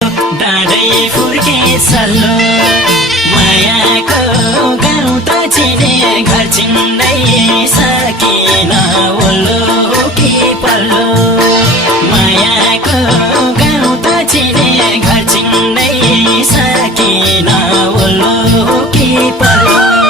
डाँडै फुर्के सल्लो मायाको गाउँ त चिने घर चिन्दै सकिन ओल्लो कि पल्लो मायाको गाउँ त चिने घर चिन्दै सकिन ओल्लो कि पल्लो